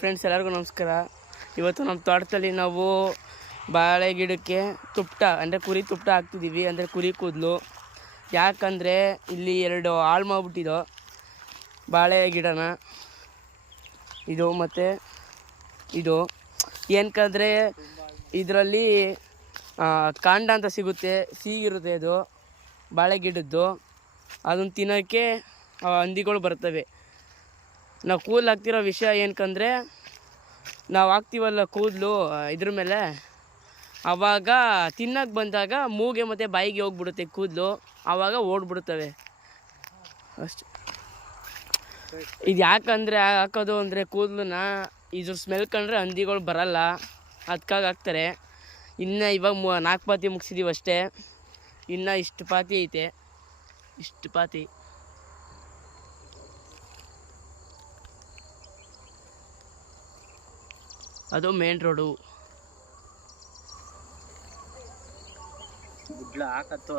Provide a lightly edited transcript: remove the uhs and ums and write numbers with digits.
Friends, ಎಲ್ಲರಿಗೂ ನಮಸ್ಕಾರ. ಇವತ್ತು ನಮ್ಮ ತೋಟದಲ್ಲಿ ನಾವು ಬಾಳೆ ಗಿಡಕ್ಕೆ ತುಪ್ಟ ಅಂದರೆ ಕುರಿ ತುಪ್ಟ ಹಾಕ್ತಿದ್ದೀವಿ, ಅಂದರೆ ಕುರಿ ಕೂದಲು. ಯಾಕಂದರೆ ಇಲ್ಲಿ 2 ಹಾಳು ಮಾಡಿಬಿಟ್ಟಿದ್ದೋ ಬಾಳೆ ಗಿಡನ, ಇದು ಮತ್ತು ಇದು. ಏನಕ್ಕಂದರೆ ಇದರಲ್ಲಿ ಕಾಂಡ ಅಂತ ಸಿಗುತ್ತೆ, ಸಿಹಿಗಿರುತ್ತೆ ಅದು ಬಾಳೆ ಗಿಡದ್ದು. ಅದನ್ನು ತಿನ್ನೋಕ್ಕೆ ಹಂದಿಗಳು ಬರ್ತವೆ. ನಾವು ಕೂದಲು ಹಾಕ್ತಿರೋ ವಿಷಯ ಏನಕ್ಕಂದರೆ, ನಾವು ಹಾಕ್ತೀವಲ್ಲ ಕೂದಲು ಇದ್ರ ಮೇಲೆ, ಆವಾಗ ತಿನ್ನೋಕ್ಕೆ ಬಂದಾಗ ಮೂಗೆ ಮತ್ತು ಬಾಯಿಗೆ ಹೋಗ್ಬಿಡುತ್ತೆ ಕೂದಲು, ಆವಾಗ ಓಡ್ಬಿಡ್ತವೆ ಅಷ್ಟೆ. ಇದು ಯಾಕಂದರೆ ಹಾಕೋದು ಅಂದರೆ ಕೂದಲನ್ನ ಇದ್ರ ಸ್ಮೆಲ್ ಕಂಡ್ರೆ ಹಂದಿಗಳು ಬರಲ್ಲ, ಅದಕ್ಕಾಗಿ ಹಾಕ್ತಾರೆ. ಇನ್ನು ಇವಾಗ 4 ಪಾತಿ ಮುಗಿಸಿದ್ದೀವಿ ಅಷ್ಟೇ. ಇನ್ನು ಇಷ್ಟು ಪಾತಿ ಐತೆ, ಇಷ್ಟು ಪಾತಿ. ಅದು ಮೇನ್ ರೋಡು. ಗುಡ್ಲ ಹಾಕತ್ತು